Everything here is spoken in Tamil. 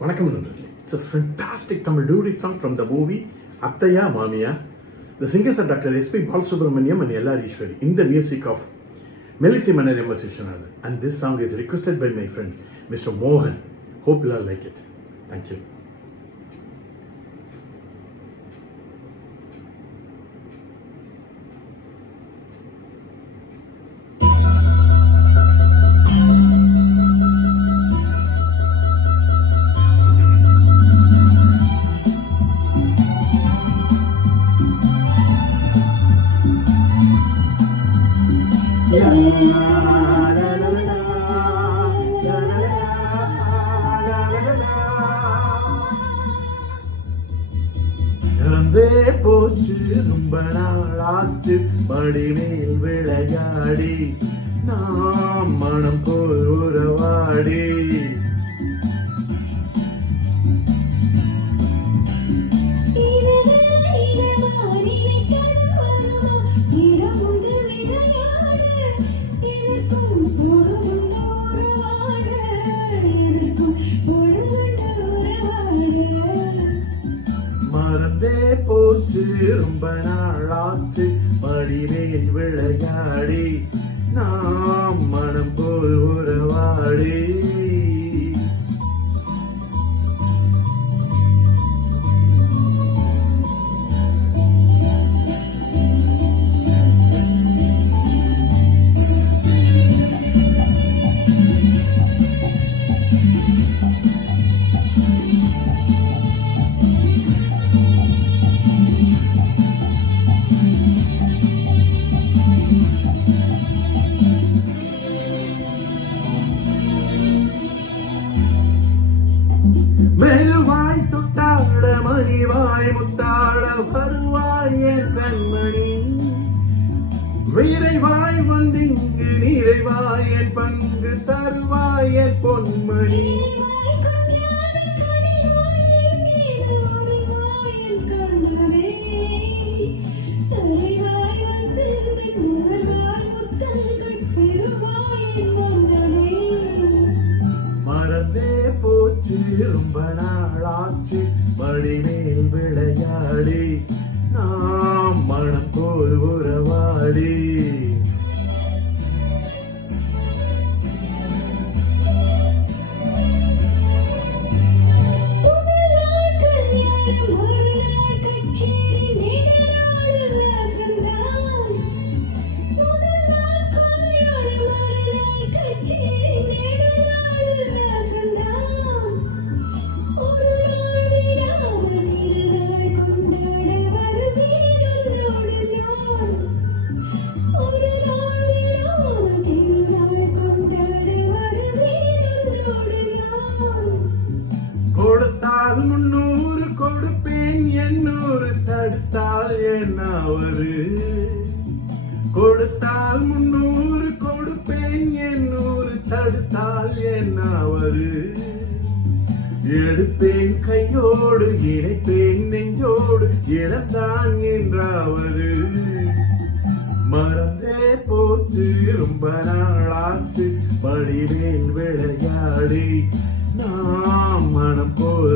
வணக்கம் நண்பர்களே. It's a fantastic Tamil lyric song from the movie Attaya Mamiya. The singers are Dr. S.P. Balasubramaniam and L.R. Ishwari in the music of Melisi Manarema Sishanathan. And this song is requested by my friend Mr. Mohan. Hope you all like it. Thank you. இறந்தே போச்சு ரொம்ப நாளாச்சு படிமேல் விளையாடி நாம் மனம் போல் உறவாடி மறந்தே போச்சு ரொம்ப நாளாச்சு படிமேல் விளையாடி நாம் மனம் போல் உறவாடி மெதுவாய் தொட்டாட மணிவாய் முத்தாட வருவாய் என் கண்மணி விரைவாய் வந்திங்கு நிறைவாய் என் பங்கு தருவாய் என் பொன்மணி மறந்தே போச்சு ரொம்ப நாளாச்சு படிமேல் விளையாடி நாம் மனம் போல் உறவாடி கொடுத்தால் 300 கொடுப்பேன் 800 தடுத்தால் என்னாவது கொடுத்தால் 300 கொடுப்பேன் 800 தடுத்தால் என்னாவது எடுப்பேன் கையோடு இணைப்பேன் நெஞ்சோடு இழந்தான் என்றாவது மறந்தே போச்சு ரொம்ப நாளாச்சு படிமேல் விளையாடி நாம் மனம் போல்